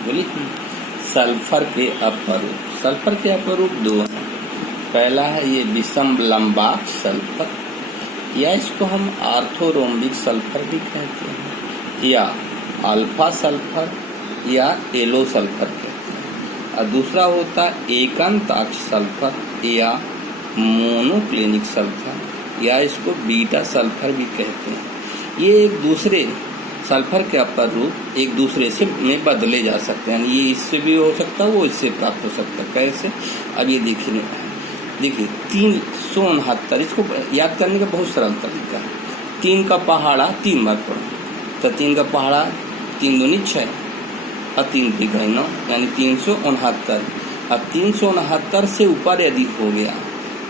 बोलिए। सल्फर के अपरूप, सल्फर के अपरूप दो हैं। पहला है ये विषम लंबाक सल्फर, या इसको हम ऑर्थोरोम्बिक सल्फर भी कहते हैं, या अल्फा सल्फर या येलो सल्फर कहते हैं। और दूसरा होता है एकांताक्ष सल्फर या मोनोक्लिनिक सल्फर, या इसको बीटा सल्फर भी कहते हैं। ये एक दूसरे सल्फर के अपर रूप एक दूसरे से में बदले जा सकते हैं, ये इससे भी हो सकता है, वो इससे प्राप्त हो सकता है। कैसे? अब ये देखिए 369, इसको याद करने का बहुत सरल तरीका है। 3 का पहाड़ा 3 बार पढ़ो, तो 3 का पहाड़ा 3 दूनी 6 और 3 3 9, यानी 369। अब 369 से ऊपर यदि हो गया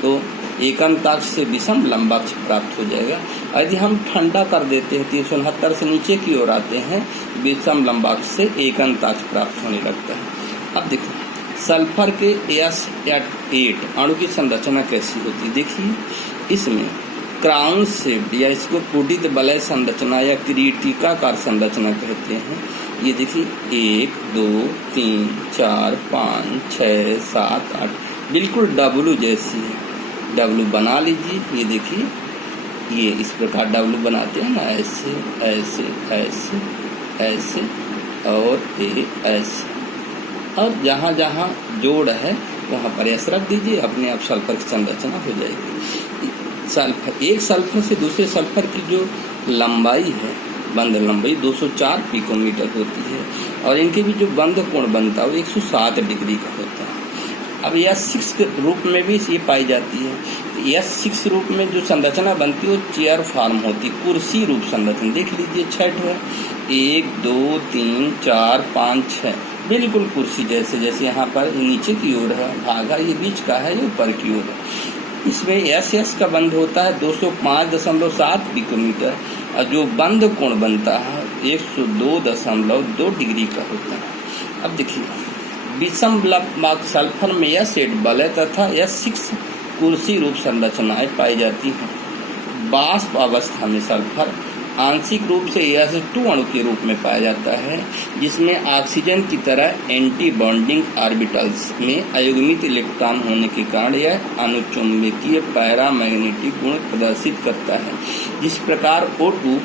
तो एकांताक्ष से विषम लंबाक्ष प्राप्त हो जाएगा। यदि हम ठंडा कर देते हैं 369 से नीचे की ओर आते हैं, विषम लंबाक्ष से एकांताक्ष प्राप्त होने लगता है। अब देखो सल्फर के S8 अणु की संरचना कैसी होती है। देखिए इसमें क्राउन शेप्ड या इसको कुटित वलय संरचना या किरीटिकाकार संरचना कहते हैं। ये देखिए 1 2 3 4 5 6 7 8 बिल्कुल डब्लू जैसी है। डब्लू बना लीजिए, ये देखिए ये इस प्रकार डब्लू बनाते हैं ना, ऐसे ऐसे ऐसे ऐसे और ये ऐसे, और जहाँ जहाँ जोड़ है वहाँ पर ऐसे रख दीजिए, अपने आप सल्फर की संरचना हो जाएगी। सल्फर एक सल्फर से दूसरे सल्फर की जो लंबाई है, बंध लंबाई 204 पिकोमीटर होती है, और इनके भी जो बंध कोण बनता है वो 107 डिग्री का होता है। अब S6 के रूप में भी ये पाई जाती है। S6 रूप में जो संरचना बनती है वो चेयर फॉर्म होती है, कुर्सी रूप संरचना। देख लीजिए 6 है, 1 2 3 4 5 6, बिल्कुल कुर्सी जैसे। जैसे यहाँ पर नीचे की ओर है भागा, ये बीच का है, ये ऊपर की ओर है। इसमें SS का बंध होता है 205.7 पिकोमीटर, और जो बंध कोण बनता है 102.2 डिग्री का होता है। अब देखिए विषम लंबाक सल्फर में S8 वलय तथा S6 कुर्सी रूप संरचनाएं पाई जाती हैं। वाष्प अवस्था में सल्फर आंशिक रूप से S2 अणु के रूप में पाया जाता है, जिसमें ऑक्सीजन की तरह एंटी बॉन्डिंग ऑर्बिटल्स में अयुग्मित इलेक्ट्रॉन होने के कारण यह अनुचुंबकीय पैरामैग्नेटिक गुण प्रदर्शित करता है। जिस प्रकार O2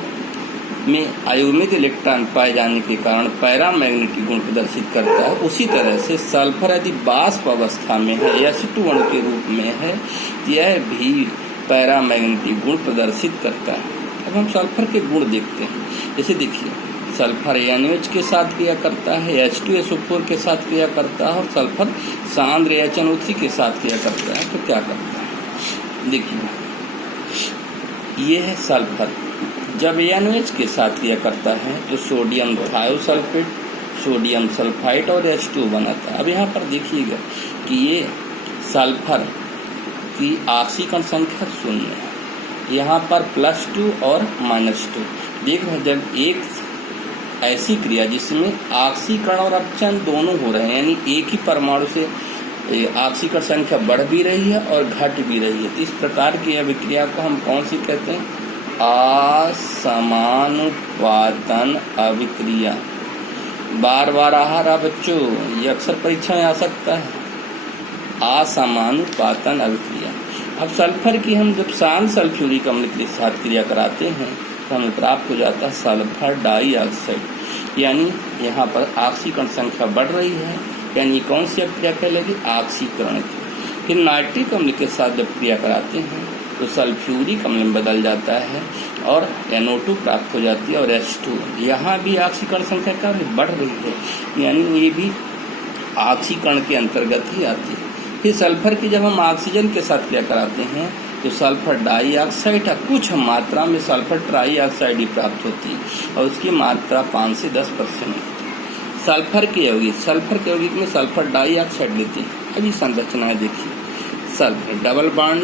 में अयुग्मित इलेक्ट्रॉन पाए जाने के कारण पैरामैग्नेटिक गुण प्रदर्शित करता है, उसी तरह से सल्फर यदि वाष्प अवस्था में है, S2 अणु के रूप में है, यह भी पैरामैग्नेटिक गुण प्रदर्शित करता है। अब हम सल्फर के गुण देखते हैं। जैसे देखिए सल्फर NaOH के साथ क्रिया करता है, H2SO4 के साथ क्रिया करता है, और सल्फर सांद्र HNO3 के साथ क्रिया करता है। तो क्या करता है, देखिए ये है सल्फर। जब NaOH के साथ क्रिया करता है तो सोडियम थायोसल्फेट, सोडियम सल्फाइड और H2 बनाता है। अब यहाँ पर देखिएगा कि ये सल्फर की ऑक्सीकरण संख्या 0 है, यहाँ पर +2 और -2। देख रहे हैं जब एक ऐसी क्रिया जिसमें ऑक्सीकरण और अपचयन दोनों हो रहे हैं, यानी एक ही परमाणु से ऑक्सीकरण संख्या बढ़ भी रही है और घट भी रही है, तो इस प्रकार की अभिक्रिया को हम कौन सी कहते हैं, असमानुपातन अभिक्रिया। बार बार आ रहा बच्चों, ये अक्सर परीक्षा में आ सकता है, असमानुपातन अभिक्रिया। अब सल्फर की हम जब शांत सल्फ्यूरिक अम्ल के साथ क्रिया कराते हैं तो हमें प्राप्त हो जाता है सल्फर डाइऑक्साइड, यानी यहाँ पर ऑक्सीकरण संख्या बढ़ रही है, यानी कौन सी अभिक्रिया कहलाएगी, ऑक्सीकरण की। फिर नाइट्रिक अम्ल के साथ जब क्रिया कराते हैं तो सल्फ्यूरिक अम्ल में बदल जाता है और NO2 प्राप्त हो जाती है और H2। यहाँ भी ऑक्सीकरण संख्या क्या बढ़ रही है, यानी ये भी ऑक्सीकरण के अंतर्गत ही आती है। फिर सल्फर की जब हम ऑक्सीजन के साथ क्रिया कराते हैं तो सल्फर डाइऑक्साइड है, कुछ मात्रा में सल्फर ट्राइऑक्साइड ही प्राप्त होती है और उसकी मात्रा 5 से 10% होती है। सल्फर के यौगिक में सल्फर डाइऑक्साइड लेते हैं। अभी संरचनाएं देखिए, सल्फर डबल बॉन्ड,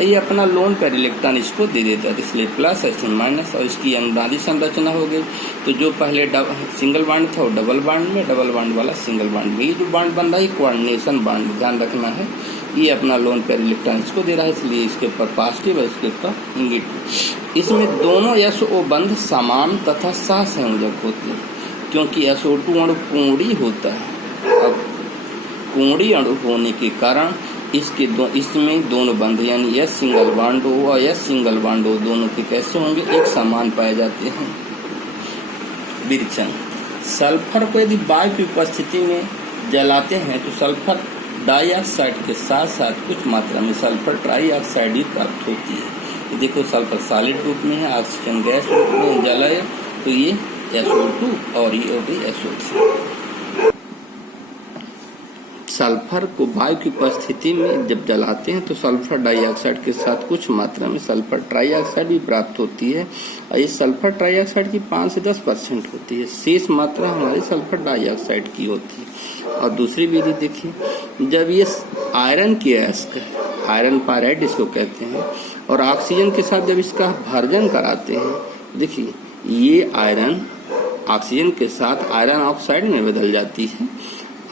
ये अपना लोन पेयर इलेक्ट्रॉन इसको दे देता है, इसलिए प्लस इसमें माइनस, और इसकी अनुनादी संरचना हो गई। तो जो पहले सिंगल बॉन्ड था वो डबल बॉन्ड में, डबल बॉन्ड वाला सिंगल बॉन्ड में। ये जो बॉन्ड बन रहा है कोऑर्डिनेशन बॉन्ड, ध्यान रखना है। ये अपना लोन पेयर इलेक्ट्रॉन इसको दे रहा है, इसलिए इसके ऊपर पॉजिटिव और इसके ऊपर नेगेटिव। इसमें दोनों SO बंध समान तथा सहसंयोजक होते हैं। क्योंकि SO2 अणु कोणीय होता है। अब कोणीय अणु होने के कारण इसमें दोनों बंध यानी S सिंगल बॉन्ड हो और S सिंगल बॉन्ड हो, दोनों के कैसे होंगे, एक समान पाए जाते हैं। विरेचन, सल्फर को यदि वायु की उपस्थिति में जलाते हैं तो सल्फर डाइऑक्साइड के साथ साथ कुछ मात्रा में सल्फर ट्राइऑक्साइड भी प्राप्त होती है। देखो सल्फर सॉलिड रूप में है, ऑक्सीजन गैस रूप में जलाए तो ये SO2 और ये हो गई SO3। सल्फर को वायु की उपस्थिति में जब जलाते हैं तो सल्फर डाइऑक्साइड के साथ कुछ मात्रा में सल्फर ट्राइऑक्साइड भी प्राप्त होती है और ये सल्फर ट्राइऑक्साइड की 5 से 10% होती है। शेष मात्रा हमारी सल्फर डाइऑक्साइड की होती है। और दूसरी विधि देखिए, जब ये आयरन की अयस्क है, आयरन पायराइड इसको कहते हैं, और ऑक्सीजन के साथ जब इसका भर्जन कराते हैं, देखिए ये आयरन ऑक्सीजन के साथ आयरन ऑक्साइड में बदल जाती है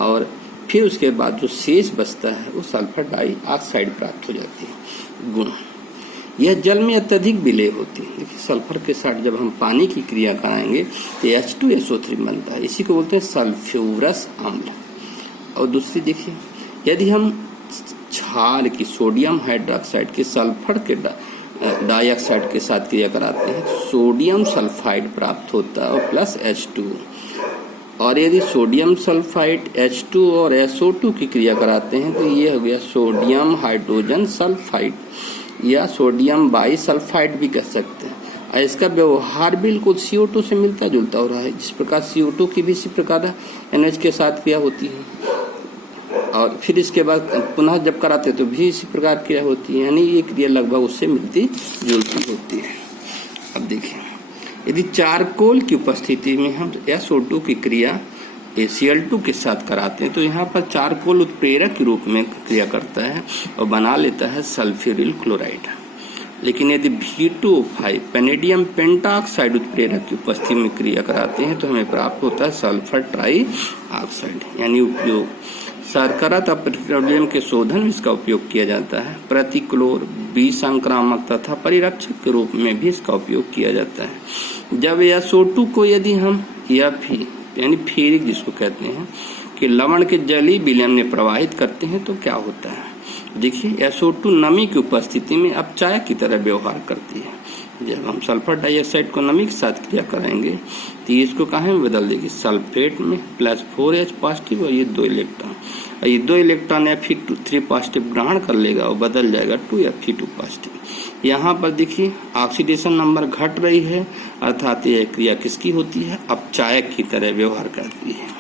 और फिर उसके बाद जो शेष बचता है वो सल्फर डाइऑक्साइड प्राप्त हो जाती है। गुण, यह जल में अत्यधिक विलेय होती है। देखिए सल्फर के साथ जब हम पानी की क्रिया कराएंगे तो H2SO3 बनता है, इसी को बोलते हैं सल्फ्यूरस अम्ल। और दूसरी देखिए, यदि हम क्षार की सोडियम हाइड्रोक्साइड के सल्फर के डाइऑक्साइड के साथ क्रिया कराते हैं, सोडियम सल्फाइड प्राप्त होता है और प्लस H2। और यदि सोडियम सल्फाइड H2 और SO2 की क्रिया कराते हैं तो ये हो गया सोडियम हाइड्रोजन सल्फाइड या सोडियम बाई सल्फाइड भी कह सकते हैं। और इसका व्यवहार बिल्कुल CO2 से मिलता जुलता हो रहा है। जिस प्रकार CO2 की भी इसी प्रकार NH के साथ क्रिया होती है और फिर इसके बाद पुनः जब कराते तो भी इसी प्रकार क्रिया होती है, यानी ये क्रिया लगभग उससे मिलती जुलती होती है। अब देखिए, यदि चारकोल की उपस्थिति में हम SO2 की क्रिया ACl2 के साथ कराते हैं तो यहाँ पर चारकोल उत्प्रेरक के रूप में क्रिया करता है और बना लेता है सल्फ्यूरिल क्लोराइड। लेकिन यदि V2O5 पैनेडियम पेंटाऑक्साइड उत्प्रेरक की उपस्थिति में क्रिया कराते हैं तो हमें प्राप्त होता है सल्फर ट्राइऑक्साइड। यानी उपयोग, शर्करा तथा पेट्रोलियम के शोधन में इसका उपयोग किया जाता है। प्रतिक्लोर, विसंक्रामक तथा परिरक्षक के रूप में भी इसका उपयोग किया जाता है। जब SO2 को यदि हम यानी फेरिक जिसको कहते हैं कि लवण के जलीय विलयन में प्रवाहित करते हैं तो क्या होता है, देखिए SO2 नमी की उपस्थिति में अपचायक की तरह व्यवहार करती है। जब हम सल्फर डाइऑक्साइड को नमी के साथ क्रिया कराएंगे तो ये इसको कहाँ में बदल देगी, सल्फेट में, +4H पॉजिटिव और ये 2 इलेक्ट्रॉन, और ये 2 इलेक्ट्रॉन Fe3 पॉजिटिव ग्रहण कर लेगा और बदल जाएगा 2Fe2 पॉजिटिव। यहाँ पर देखिए ऑक्सीडेशन नंबर घट रही है, अर्थात यह क्रिया किसकी होती है, अपचायक की तरह व्यवहार करती है।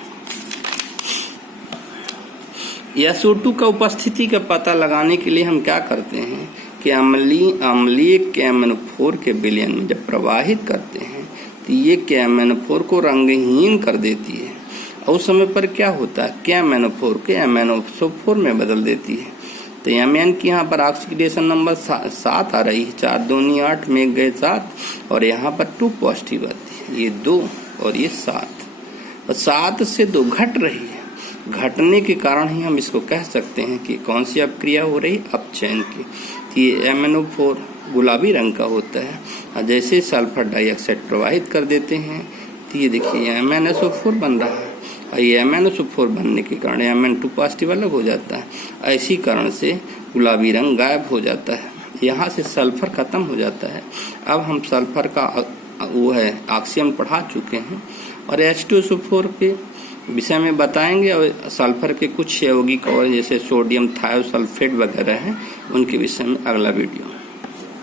SO2 का उपस्थिति का पता लगाने के लिए हम क्या करते हैं कि अम्लीय KMnO4 के विलयन में जब प्रवाहित करते हैं तो ये KMnO4 को रंगहीन कर देती है और उस समय पर क्या होता है, KMnO4 के MnO4 में बदल देती है। तो Mn की यहाँ पर ऑक्सीडेशन नंबर 7 आ रही है, 4 दूनी 8 में गए 7 और यहाँ पर 2 पॉजिटिव आती है, ये 2 और ये 7 और 7 से 2 घट रही है। घटने के कारण ही हम इसको कह सकते हैं कि कौन सी अपक्रिया हो रही, अपचयन की। ये MnO4 गुलाबी रंग का होता है और जैसे सल्फर डाइऑक्साइड प्रवाहित कर देते हैं तो ये देखिए MnSO4 बन रहा है और ये MnSO4 बनने के कारण Mn2 पॉजिटिव अलग हो जाता है। इसी कारण से गुलाबी रंग गायब हो जाता है, यहाँ से सल्फर खत्म हो जाता है। अब हम सल्फर का ऑक्सीजन पढ़ा चुके हैं और H2SO4 के विषय में बताएंगे और सल्फर के कुछ यौगिक और जैसे सोडियम थायोसल्फेट वगैरह हैं उनके विषय में अगला वीडियो।